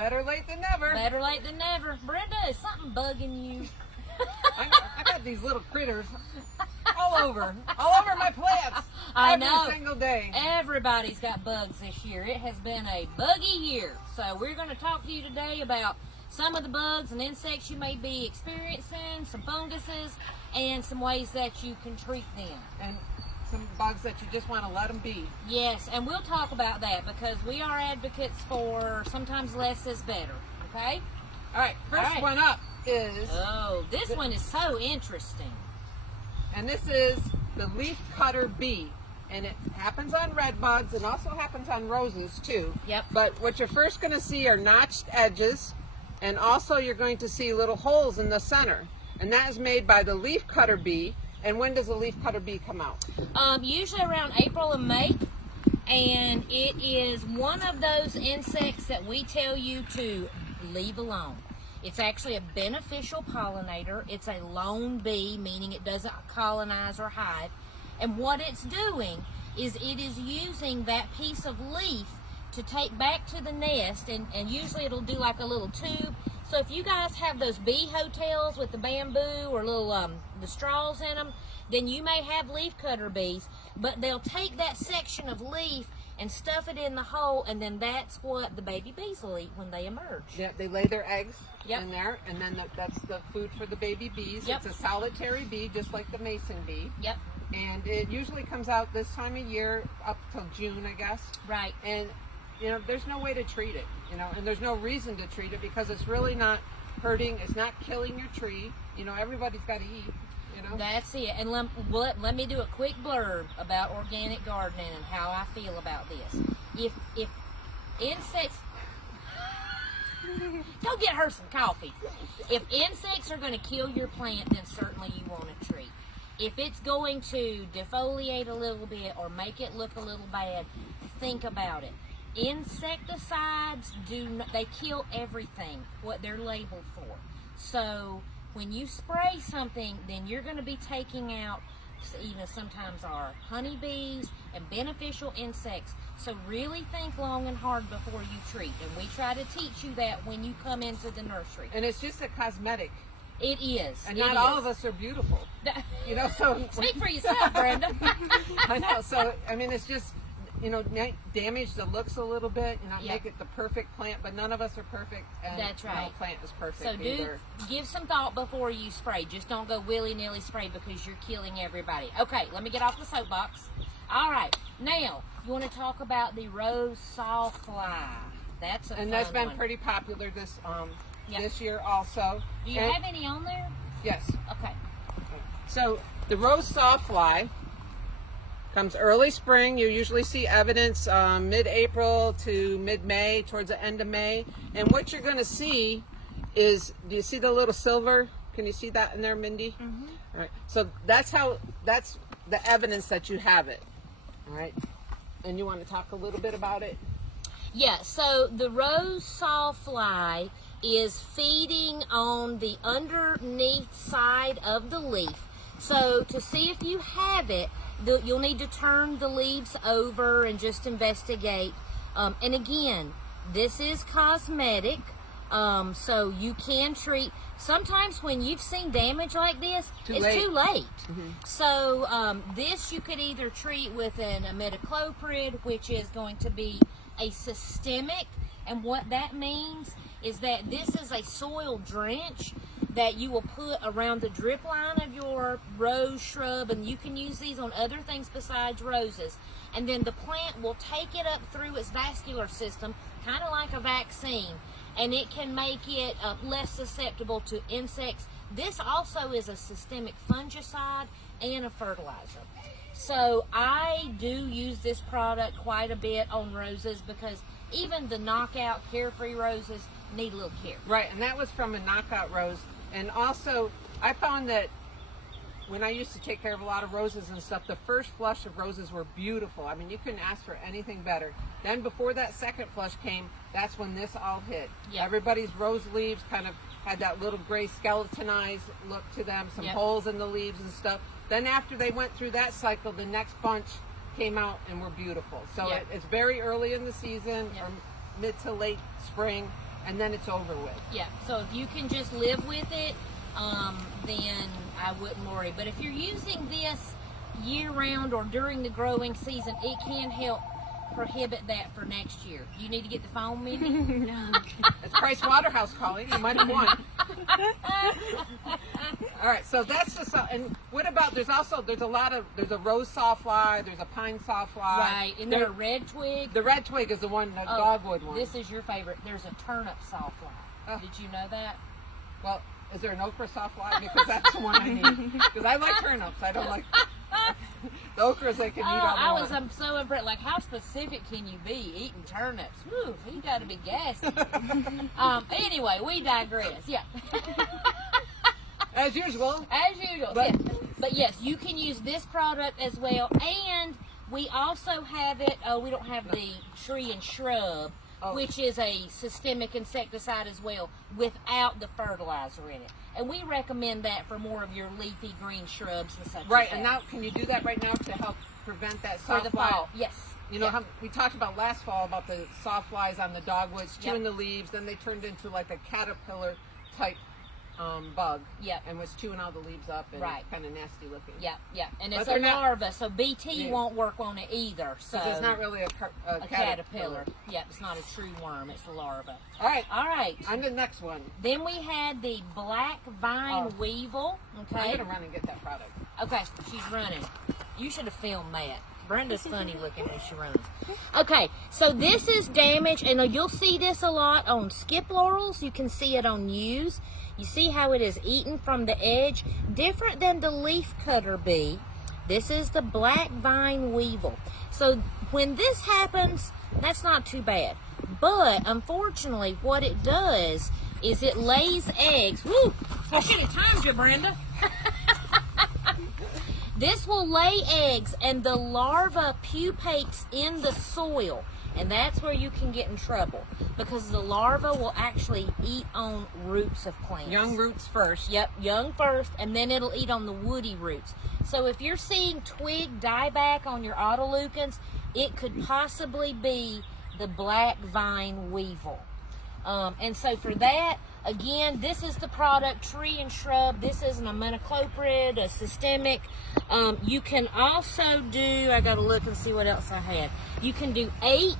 Better late than never. Better late than never. Brenda, is something bugging you? I got these little critters all over my plants. I know. Every single day. Everybody's got bugs this year. It has been a buggy year. So we're going to talk to you today about some of the bugs and insects you may be experiencing, some funguses, and some ways that you can treat them. And some bugs that you just want to let them be. Yes, and we'll talk about that because we are advocates for sometimes less is better, okay? All right, first one up is... Oh, this one is so interesting. And this is the leaf cutter bee. And it happens on red buds and also happens on roses too. Yep. But what you're first going to see are notched edges, and also you're going to see little holes in the center. And that is made by the leaf cutter bee. And when does the leaf cutter bee come out? Usually around April and May. And it is one of those insects that we tell you to leave alone. It's actually a beneficial pollinator. It's a lone bee, meaning it doesn't colonize or hive. And what it's doing is it is using that piece of leaf to take back to the nest, and usually it'll do like a little tube. So if you guys have those bee hotels with the bamboo or little the straws in them, then you may have leaf cutter bees, but they'll take that section of leaf and stuff it in the hole, and then that's what the baby bees will eat when they emerge. Yep, they lay their eggs Yep. in there, and then that's the food for the baby bees. Yep. It's a solitary bee, just like the mason bee. Yep. And it usually comes out this time of year up till June, I guess. Right. And, you know, there's no way to treat it, you know, and there's no reason to treat it because it's really not hurting. It's not killing your tree. You know, everybody's got to eat, you know. That's it. And let me do a quick blurb about organic gardening and how I feel about this. If insects... Go get her some coffee. If insects are going to kill your plant, then certainly you want a treat. If it's going to defoliate a little bit or make it look a little bad, think about it. Insecticides they kill everything what they're labeled for. So when you spray something, then you're going to be taking out even sometimes our honeybees and beneficial insects. So really think long and hard before you treat. And we try to teach you that when you come into the nursery. And it's just a cosmetic. It is. And not all of us are beautiful. You know, so... Speak for yourself, Brenda. I know. So, I mean, it's just, you know, damage the looks a little bit, you know, Yep. make it the perfect plant, but none of us are perfect. And That's right. no plant is perfect So either. give some thought before you spray. Just don't go willy-nilly spray because you're killing everybody. Okay, let me get off the soapbox. All right, now you want to talk about the rose sawfly. That's a And fun that's been one. pretty popular this Yep. this year also. Do you have any on there? Yes. Okay. So the rose sawfly comes early spring. You usually see evidence mid-April to mid-May, towards the end of May. And what you're going to see is, do you see the little silver? Can you see that in there, Mindy? Mm-hmm. All right. So that's the evidence that you have it. All right. And you want to talk a little bit about it? Yeah, so the rose sawfly is feeding on the underneath side of the leaf. So to see if you have it, you'll need to turn the leaves over and just investigate. And again, this is cosmetic, so you can treat. Sometimes when you've seen damage like this, it's too late. Mm-hmm. So this you could either treat with an imidacloprid, which is going to be a systemic, and what that means is that this is a soil drench that you will put around the drip line of your rose shrub, and you can use these on other things besides roses. And then the plant will take it up through its vascular system, kind of like a vaccine, and it can make it less susceptible to insects. This also is a systemic fungicide and a fertilizer. So I do use this product quite a bit on roses because even the knockout carefree roses need a little care. Right, and that was from a knockout rose. And also, I found that when I used to take care of a lot of roses and stuff, the first flush of roses were beautiful. I mean, you couldn't ask for anything better. Then before that second flush came, that's when this all hit. Yep. Everybody's rose leaves kind of had that little gray skeletonized look to them, some Yep. holes in the leaves and stuff. Then after they went through that cycle, the next bunch came out and were beautiful. So Yep. it's very early in the season, Yep. or mid to late spring, and then it's over with. Yeah, so if you can just live with it, then I wouldn't worry. But if you're using this year-round or during the growing season, it can help prohibit that for next year. Do you need to get the phone, Mindy? No. It's Price Waterhouse calling. You might have won. All right, so that's just, and what about, there's a rose sawfly, there's a pine sawfly. Right, and there's a red twig. The red twig is the one, the dogwood one. This is your favorite. There's a turnip sawfly. Oh. Did you know that? Well, is there an okra sawfly? Because that's the one I need. Because I like turnips. I don't like the okras. I can eat all the I'm so impressed. Like, how specific can you be eating turnips? Whew, you got to be gassy. Anyway, we digress. Yeah. As usual. As usual. But yes, you can use this product as well. And we also have it, we don't have the tree and shrub, which is a systemic insecticide as well, without the fertilizer in it. And we recommend that for more of your leafy green shrubs and such. Right, and now, can you do that right now to help prevent that for the sawfly? fall? Yes. You know, how we talked about last fall about the sawflies on the dogwoods chewing the leaves, then they turned into like a caterpillar type bug. Yep. And was chewing all the leaves up and kind of nasty looking. Yeah, yeah. And it's But a they're not- larva, so BT won't work on it either. So It's not really a caterpillar. Yeah, it's not a true worm, it's a larva. All right. All right. On to the next one. Then we had the black vine weevil. I'm Okay. going to run and get that product. Okay, she's running. You should have filmed that. Brenda's funny looking when she runs. Okay, so this is damage, and you'll see this a lot on skip laurels. You can see it on yews. You see how it is eaten from the edge? Different than the leaf cutter bee. This is the black vine weevil. So when this happens, that's not too bad. But unfortunately, what it does is it lays eggs. Woo! I should have timed you, Brenda. This will lay eggs, and the larva pupates in the soil, and that's where you can get in trouble, because the larva will actually eat on roots of plants. Young roots first. Yep, young first, and then it'll eat on the woody roots. So if you're seeing twig dieback on your autoleucans, it could possibly be the black vine weevil. And so for that, again, this is the product, tree and shrub. This is an imidacloprid, a systemic. You can also do, I got to look and see what else I had. You can do 8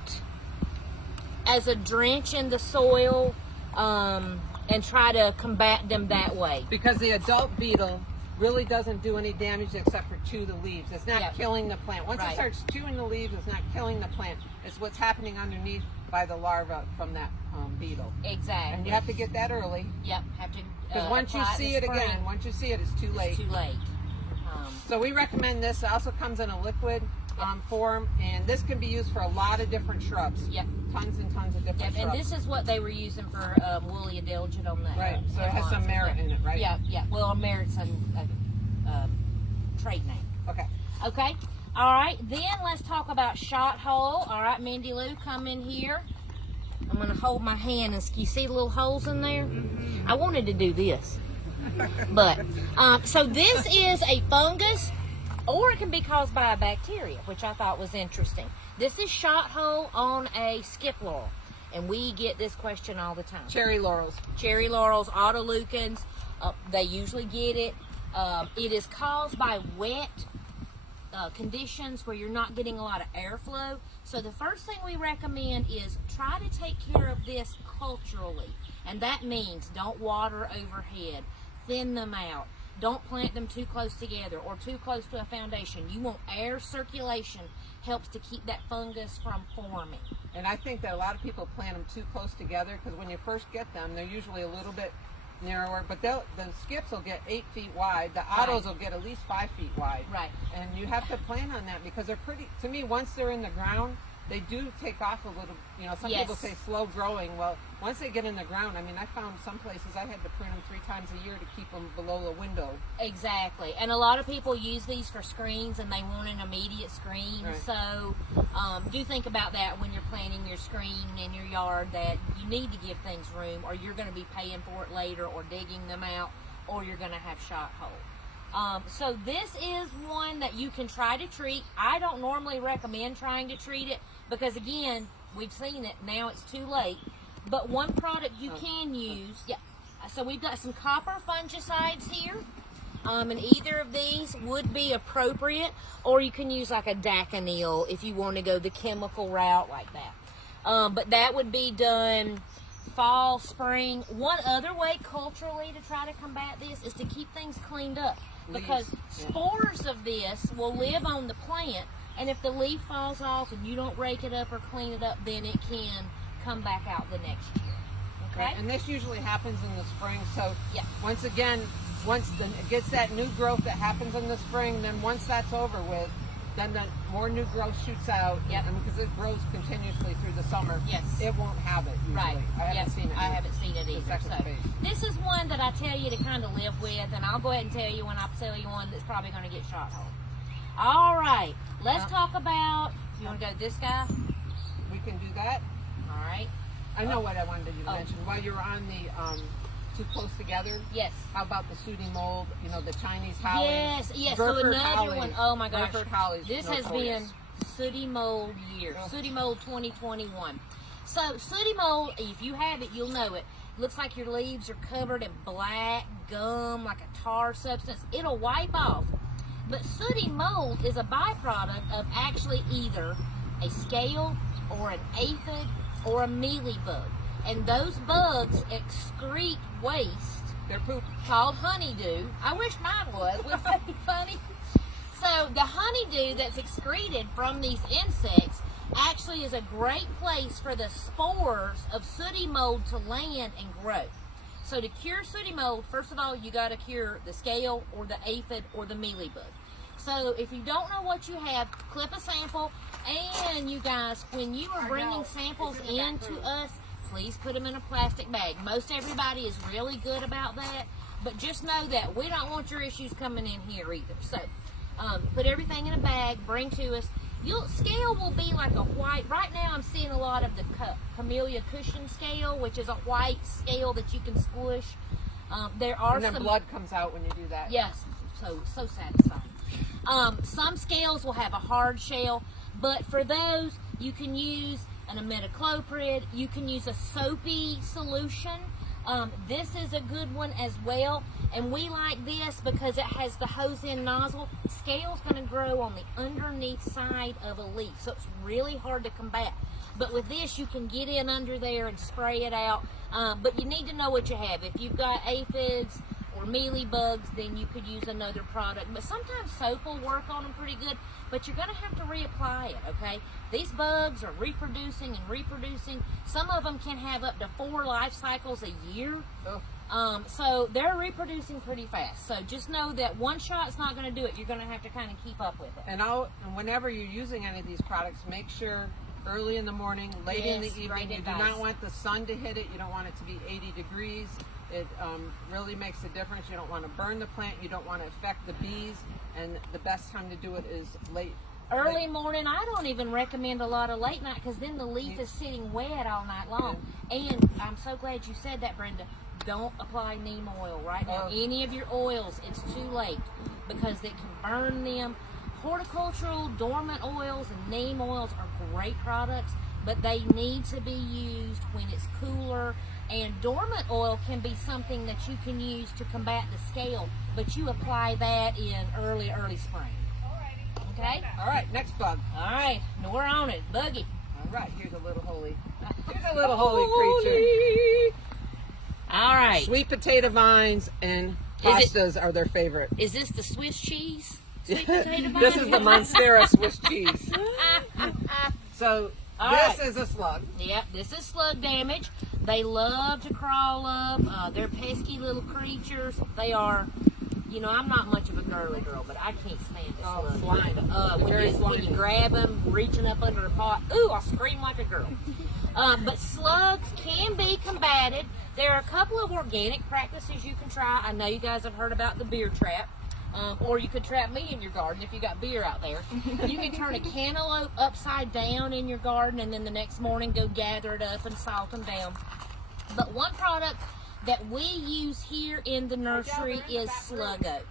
as a drench in the soil and try to combat them that way. Because the adult beetle really doesn't do any damage except for chew the leaves. It's not killing the plant. Once it starts chewing the leaves, it's not killing the plant. It's what's happening underneath by the larva from that beetle. Exactly. And you have to get that early. Yep, have to. Because once you see it again, once you see it, it's too late. It's too late. So we recommend this. It also comes in a liquid form, and this can be used for a lot of different shrubs. Yep. Tons and tons of different shrubs. And this is what they were using for woolly adelgid on that. Right, so it has some merit in it, right? Yeah, yeah. Well, merit's a trade name. Okay. Okay. All right. Then let's talk about shot hole. All right, Mindy Lou, come in here. I'm going to hold my hand, and you see the little holes in there? Mm-hmm. I wanted to do this. But, so this is a fungus, or it can be caused by a bacteria, which I thought was interesting. This is shot hole on a skip laurel, and we get this question all the time. Cherry laurels. Cherry laurels, autoleucans, they usually get it. It is caused by wet conditions where you're not getting a lot of airflow. So the first thing we recommend is try to take care of this culturally. And that means don't water overhead, thin them out, don't plant them too close together or too close to a foundation. You want air circulation, helps to keep that fungus from forming. And I think that a lot of people plant them too close together, because when you first get them, they're usually a little bit narrower, but the skips will get 8 feet wide. The autos will get at least 5 feet wide. Right. And you have to plan on that, because they're pretty, to me, once they're in the ground, they do take off a little, you know, some people say slow growing. Well, once they get in the ground, I mean, I found some places I had to prune them 3 times a year to keep them below the window. Exactly. And a lot of people use these for screens, and they want an immediate screen. Right. So do think about that when you're planting your screen in your yard, that you need to give things room, or you're going to be paying for it later, or digging them out, or you're going to have shot hole. So this is one that you can try to treat. I don't normally recommend trying to treat it, because again, we've seen it, now it's too late. But one product you can use, yeah. So we've got some copper fungicides here. And either of these would be appropriate, or you can use like a daconil if you want to go the chemical route like that. But that would be done fall, spring. One other way culturally to try to combat this is to keep things cleaned up, because spores of this will live on the plant, and if the leaf falls off and you don't rake it up or clean it up, then it can come back out the next year. Okay? Right. And this usually happens in the spring, so Yeah. once again, it gets that new growth that happens in the spring, then once that's over with, then the more new growth shoots out. Yep. And because it grows continuously through the summer, Yes. it won't have it usually. Right. I haven't Yep. seen it. I yet. haven't seen it The either. second So phase. this is one that I tell you to kind of live with, and I'll go ahead and tell you when I tell you one that's probably going to get shot hole. All right, let's talk about. You want to go this guy? We can do that. All right. I know what I wanted you to Oh. mention. While you're on the too close together, Yes. how about the sooty mold? You know, the Chinese holly. Yes. Yes. So Burford another holly. one. Oh my gosh. Burford holly's This has notorious. been sooty mold year. Oh. Sooty mold 2021. So sooty mold, if you have it, you'll know it. Looks like your leaves are covered in black gum, like a tar substance. It'll wipe off. But sooty mold is a byproduct of actually either a scale or an aphid or a mealybug. And those bugs excrete waste They're poop. called honeydew. I wish mine was. Wouldn't that be funny? So the honeydew that's excreted from these insects actually is a great place for the spores of sooty mold to land and grow. So to cure sooty mold, first of all, you got to cure the scale or the aphid or the mealybug. So if you don't know what you have, clip a sample. And you guys, when you are bringing samples in to us, please put them in a plastic bag. Most everybody is really good about that, but just know that we don't want your issues coming in here either. So put everything in a bag, bring to us. Scale will be like a white. Right now I'm seeing a lot of the camellia cushion scale, which is a white scale that you can squish. There are And then some blood comes out when you do that. Yes, so satisfying. Some scales will have a hard shell, but for those you can use an imidacloprid. You can use a soapy solution. This is a good one as well, and we like this because it has the hose-in nozzle. Scale's going to grow on the underneath side of a leaf, so it's really hard to combat. But with this, you can get in under there and spray it out. But you need to know what you have. If you've got aphids or mealybugs, then you could use another product. But sometimes soap will work on them pretty good, but you're going to have to reapply it, okay? These bugs are reproducing and reproducing. Some of them can have up to 4 life cycles a year. Oh. So they're reproducing pretty fast. So just know that one shot's not going to do it. You're going to have to kind of keep up with it. And whenever you're using any of these products, make sure early in the morning, late in the Yes, evening. great You do advice. not want the sun to hit it. You don't want it to be 80 degrees. It really makes a difference. You don't want to burn the plant. You don't want to affect the bees. And the best time to do it is late. Early morning, I don't even recommend a lot of late night because then the leaf is sitting wet all night long. And I'm so glad you said that, Brenda. Don't apply neem oil right now. Oh. Any of your oils, it's too late because it can burn them. Horticultural dormant oils and neem oils are great products, but they need to be used when it's cooler. And dormant oil can be something that you can use to combat the scale, but you apply that in early spring. Okay? All right, next bug. All right, now we're on it. Buggy. All right, here's a little holy. Here's a little holy creature. All right. Sweet potato vines and Is it- pastas are their favorite. Is this the Swiss cheese? Sweet potato vine? This is the Monstera Swiss cheese. So All this right. is a slug. Yep, this is slug damage. They love to crawl up. They're pesky little creatures. They are, I'm not much of a girly girl, but I can't stand a Oh, slug. slimy. When Very you slimy. grab them, reaching up under a pot, ooh, I'll scream like a girl. But slugs can be combated. There are a couple of organic practices you can try. I know you guys have heard about the beer trap. Or you could trap me in your garden if you got beer out there. You can turn a cantaloupe upside down in your garden and then the next morning go gather it up and salt them down. But one product that we use here in the nursery is Sluggo.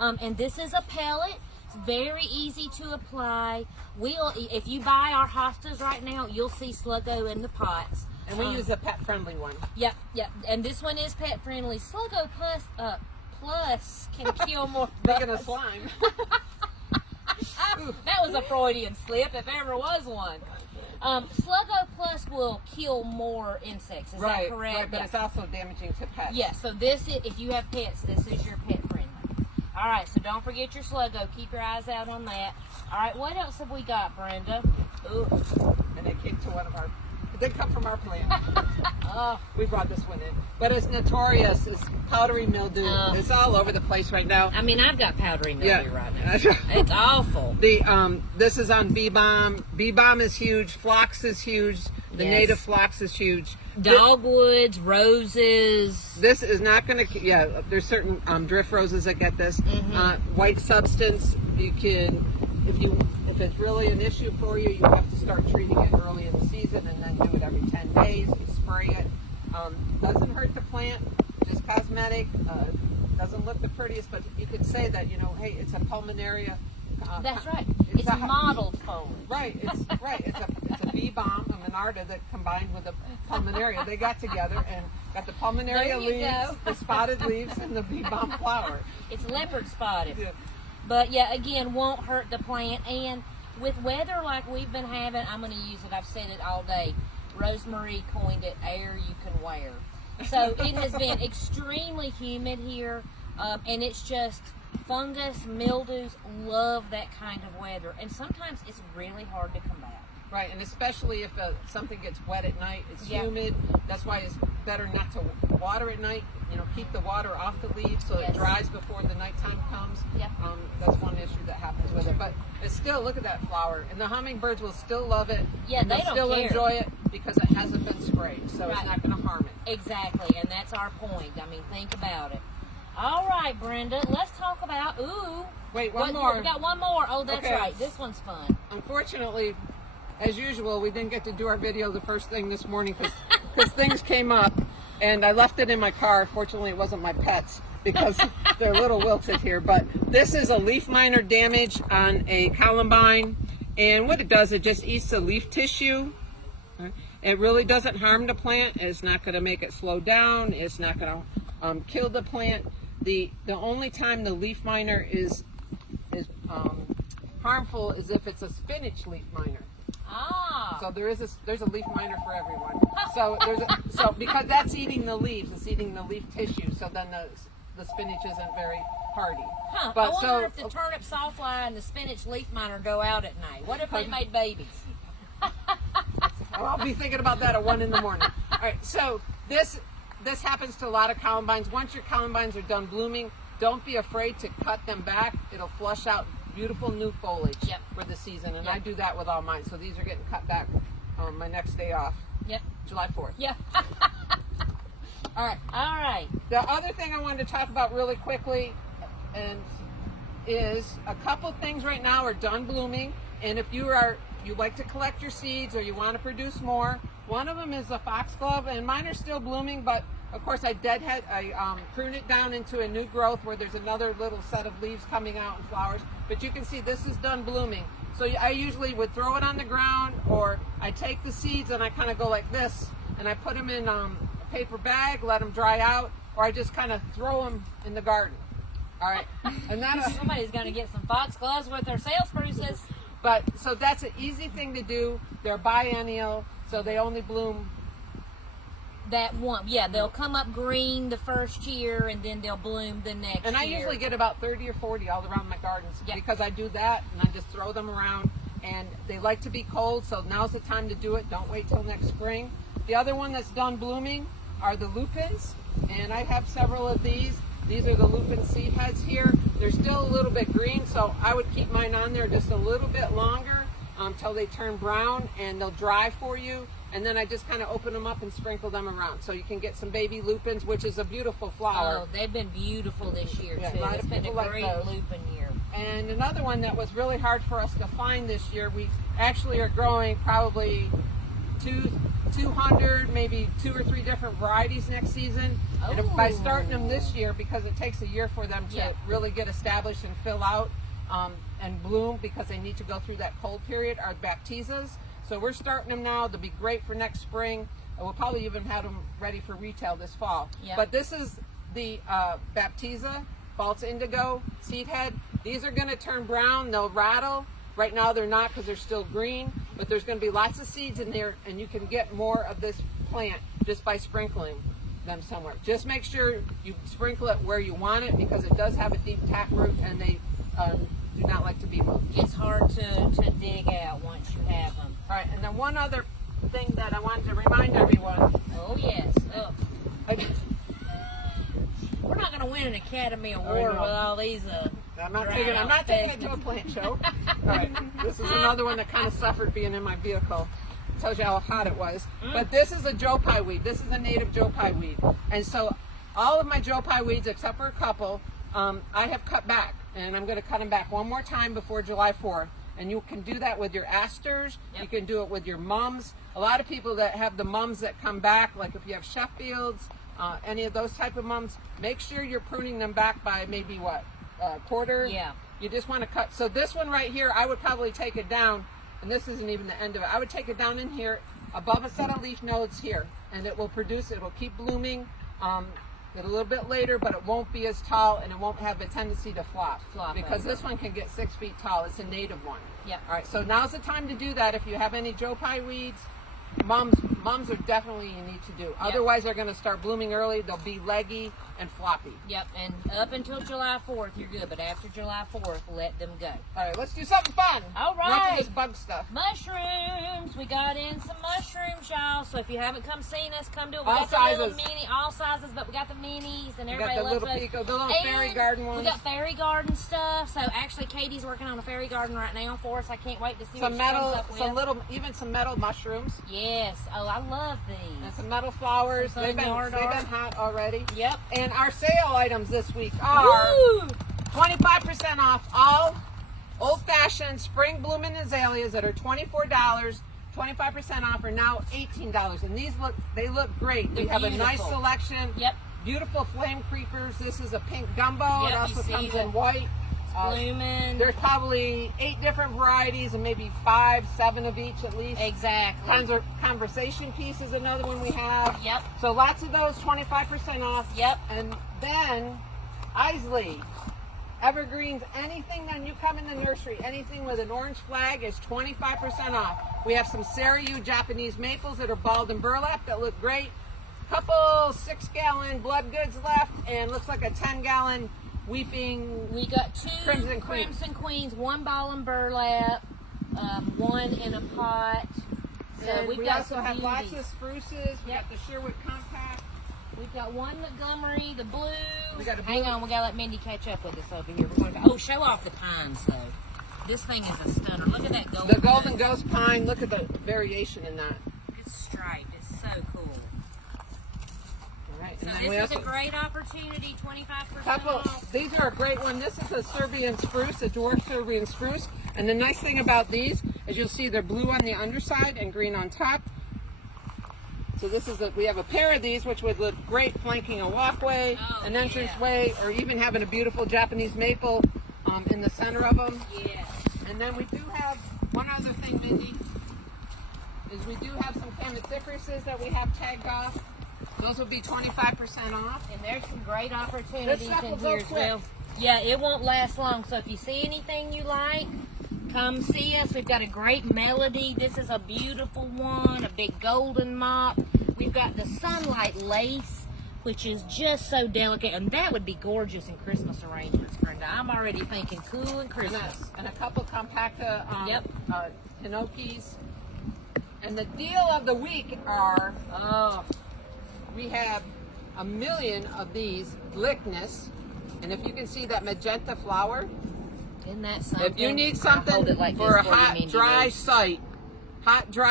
And this is a pellet. It's very easy to apply. If you buy our hostas right now, you'll see Sluggo in the pots. And we use a pet-friendly one. Yep. And this one is pet friendly. Sluggo Plus can kill more bugs. Speaking of slime. That was a Freudian slip, if ever was one. Sluggo Plus will kill more insects. Is that correct? Right, but it's also damaging to pets. Yeah, so this is, if you have pets, this is your pet friendly. All right, so don't forget your Sluggo. Keep your eyes out on that. All right, what else have we got, Brenda? Ooh. And it came to one of our, it did come from our plant. We brought this one in. But it's notorious. It's powdery mildew. It's all over the place right now. I mean, I've got powdery mildew right now. It's awful. This is on bee balm. Bee balm is huge. Phlox is huge. The native phlox is huge. Dogwoods, roses. This is not going to. Yeah, there's certain drift roses that get this. White substance. You can, if it's really an issue for you, you have to start treating it early in the season, and then do it every 10 days. You spray it. Doesn't hurt the plant. Just cosmetic. Doesn't look the prettiest, but you could say that, you know, hey, it's a pulmonaria. That's right. It's modeled forward. Right. It's a bee balm, a Monarda that combined with a pulmonaria. They got together and got the pulmonaria leaves, the spotted leaves, and the bee balm flower. It's leopard spotted. Yeah. But yeah, again, won't hurt the plant. And with weather like we've been having, I'm going to use it. I've said it all day. Rosemary coined it, air you can wear. So it has been extremely humid here, and it's just fungus, mildews love that kind of weather, and sometimes it's really hard to combat. Right, and especially if something gets wet at night, it's humid. That's why it's better not to water at night. You know, keep the water off the leaves so it dries before the nighttime comes. That's one issue that happens with it. But it's still, look at that flower, and the hummingbirds will still love it. Yeah, they don't still care. Enjoy it because it hasn't been sprayed, so it's not going to harm it. Exactly, and that's our point. I mean, think about it. All right, Brenda, let's talk about, Wait, one more. We got one more. Oh, that's right. This one's fun. Unfortunately, as usual, we didn't get to do our video the first thing this morning because things came up, and I left it in my car. Fortunately, it wasn't my pets because they're a little wilted here. But this is a leaf miner damage on a columbine, and what it does, it just eats the leaf tissue. It really doesn't harm the plant. It's not going to make it slow down. It's not going to kill the plant. The only time the leaf miner is harmful is if it's a spinach leaf miner. So there's a leaf miner for everyone. So because that's eating the leaves, it's eating the leaf tissue. So then the spinach isn't very hardy. But I wonder if the turnip sawfly and the spinach leaf miner go out at night. What if they made babies? I'll be thinking about that at 1 a.m. All right, so this happens to a lot of columbines. Once your columbines are done blooming, don't be afraid to cut them back. It'll flush out beautiful new foliage for the season, and I do that with all mine. So these are getting cut back on my next day off. July 4th. All right. The other thing I wanted to talk about really quickly is a couple things right now are done blooming, and if you like to collect your seeds or you want to produce more, one of them is the foxglove, and mine are still blooming, but of course I prune it down into a new growth where there's another little set of leaves coming out and flowers. But you can see this is done blooming. So I usually would throw it on the ground, or I take the seeds and I kind of go like this, and I put them in a paper bag, let them dry out, or I just kind of throw them in the garden. All right, and that somebody's going to get some foxgloves with their sales spruces. But so that's an easy thing to do. They're biennial, so they only bloom that one. Yeah, they'll come up green the first year, and then they'll bloom the next year. And I usually get about 30 or 40 all around my gardens because I do that, and I just throw them around. And they like to be cold, so now's the time to do it. Don't wait till next spring. The other one that's done blooming are the lupins, and I have several of these. These are the lupin seed heads here. They're still a little bit green, so I would keep mine on there just a little bit longer until they turn brown, and they'll dry for you. And then I just kind of open them up and sprinkle them around. So you can get some baby lupins, which is a beautiful flower. Oh, they've been beautiful this year, too. It's been a great lupin year. And another one that was really hard for us to find this year, we actually are growing probably 200, maybe 2 or 3 different varieties next season. And by starting them this year, because it takes a year for them to really get established and fill out and bloom, because they need to go through that cold period, are baptizas. So we're starting them now. They'll be great for next spring. and we'll probably even have them ready for retail this fall. Yep. But this is the Baptisia False Indigo seed head. These are going to turn brown. They'll rattle. Right now they're not because they're still green, but there's going to be lots of seeds in there, and you can get more of this plant just by sprinkling them somewhere. Just make sure you sprinkle it where you want it, because it does have a deep taproot, and they do not like to be moved. It's hard to dig out once you have them. All right, and then one other thing that I wanted to remind everyone. Oh yes. Oh. We're not going to win an Academy Award with all these. I'm not taking it to a plant show. All right, this is another one that kind of suffered being in my vehicle. Tells you how hot it was. But this is a Joe Pye weed. This is a native Joe Pye weed. And so all of my Joe Pye weeds, except for a couple, I have cut back. And I'm going to cut them back one more time before July 4th. And you can do that with your asters. Yep. You can do it with your mums. A lot of people that have the mums that come back, like if you have Sheffields, any of those type of mums, make sure you're pruning them back by maybe what? Quarter? Yeah. You just want to cut. So this one right here, I would probably take it down. And this isn't even the end of it. I would take it down in here, above a set of leaf nodes here, and it will produce, it will keep blooming a little bit later, but it won't be as tall, and it won't have a tendency to flop because this one can get 6 feet tall. It's a native one. Yep. All right, so now's the time to do that. If you have any Joe Pye weeds, mums are definitely you need to do. Yep. Otherwise, they're going to start blooming early. They'll be leggy and floppy. Yep, and up until July 4th, you're good. But after July 4th, let them go. All right, let's do something fun. All right. Not this bug stuff. Mushrooms. We got in some mushrooms, y'all. So if you haven't come seen us, come do it. We All got sizes. The little mini, all sizes, but we got the minis, and everybody got the loves little those. the little fairy garden ones. We got fairy garden stuff. So actually, Katie's working on a fairy garden right now for us. I can't wait to see some what metal, she comes up with. some little, even some metal mushrooms. Yes. Oh, I love these. And some metal flowers. Some They've been hot already. Yep. And our sale items this week are 25% off all old-fashioned spring blooming azaleas that are $24. 25% off are now $18. And these look great. They're we have beautiful. a nice selection. Yep. Beautiful flame creepers. This is a pink gumbo. Yep, it also comes in white. Blooming. There's probably 8 different varieties and maybe 5, 7 of each at least. Exactly. Conversation piece is another one we have. Yep. So lots of those, 25% off. Yep. And then Isley evergreens, anything when you come in the nursery, anything with an orange flag is 25% off. We have some Sariu Japanese maples that are balled and burlap that look great. Couple 6-gallon blood goods left, and looks like a 10-gallon weeping. We got 2 Crimson Queens, 1 ball and burlap, 1 in a pot. So and we also have lots of spruces. We Yep. got the Sherwood Compact. We've got 1 Montgomery, the blue. We got a Hang blue. on, we gotta let Mindy catch up with us over here. We're gonna show off the pines though. This thing is a stunner. Look at that golden. The Golden Ghost Pine. Look at the variation in that. It's striped. It's so cool. All right. So And then we this is also a great opportunity. 25% couple. off. These are a great one. This is a Serbian spruce, a dwarf Serbian spruce. And the nice thing about these is you'll see they're blue on the underside and green on top. So this is we have a pair of these, which would look great flanking a walkway, an entranceway, or even having a beautiful Japanese maple in the center of them. Yes. And then we do have one other thing, Mindy, is we do have some climatiferouses that we have tagged off. Those will be 25% off. And there's some great opportunities This stuff will in go here as well. quick. Yeah, it won't last long. So if you see anything you like, come see us. We've got a great melody. This is a beautiful one, a big golden mop. We've got the sunlight lace, which is just so delicate, and that would be gorgeous in Christmas arrangements, Brenda. I'm already thinking cool and Christmas. And a couple compacta Yep. hinokis. And the deal of the week are, we have 1 million of these Lychnis. And if you can see that magenta flower, Isn't that something? if you need I'm gonna hold something it like for a this you, hot, Mindy dry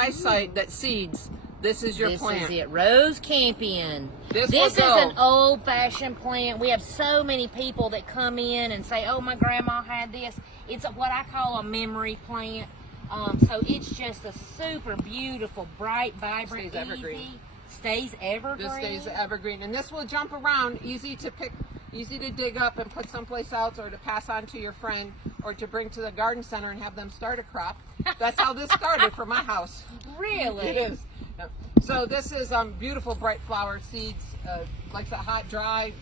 Lou. site that seeds, this is your This plant. is it. Rose Campion. This This is will go. an old-fashioned plant. We have so many people that come in and say, oh, my grandma had this. It's what I call a memory plant. So it's just a super beautiful, bright, vibrant, Stays evergreen. easy. Stays evergreen. This stays evergreen, and this will jump around, easy to pick, easy to dig up and put someplace else, or to pass on to your friend, or to bring to the garden center and have them start a crop. That's how this started for my house. Really? It is. Yep. So this is beautiful bright flower seeds. Likes it hot, dry.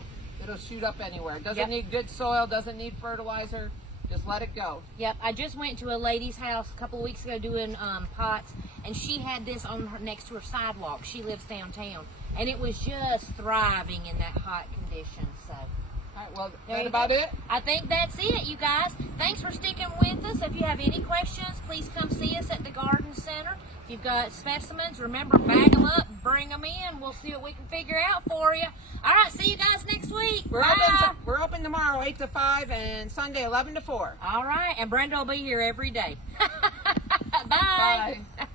It'll shoot up anywhere. Doesn't Yep. need good soil. Doesn't need fertilizer. Just let it go. Yep, I just went to a lady's house a couple of weeks ago doing pots, and she had this on her next to her sidewalk. She lives downtown, and it was just thriving in that hot condition. So, All right, well, there that you about go. it. I think that's it, you guys. Thanks for sticking with us. If you have any questions, please come see us at the Garden Center. If you've got specimens, remember, bag them up, bring them in. We'll see what we can figure out for you. All right, see you guys next week. Bye. We're open tomorrow 8 to 5 and Sunday 11 to 4. All right, and Brenda will be here every day. Bye. Bye.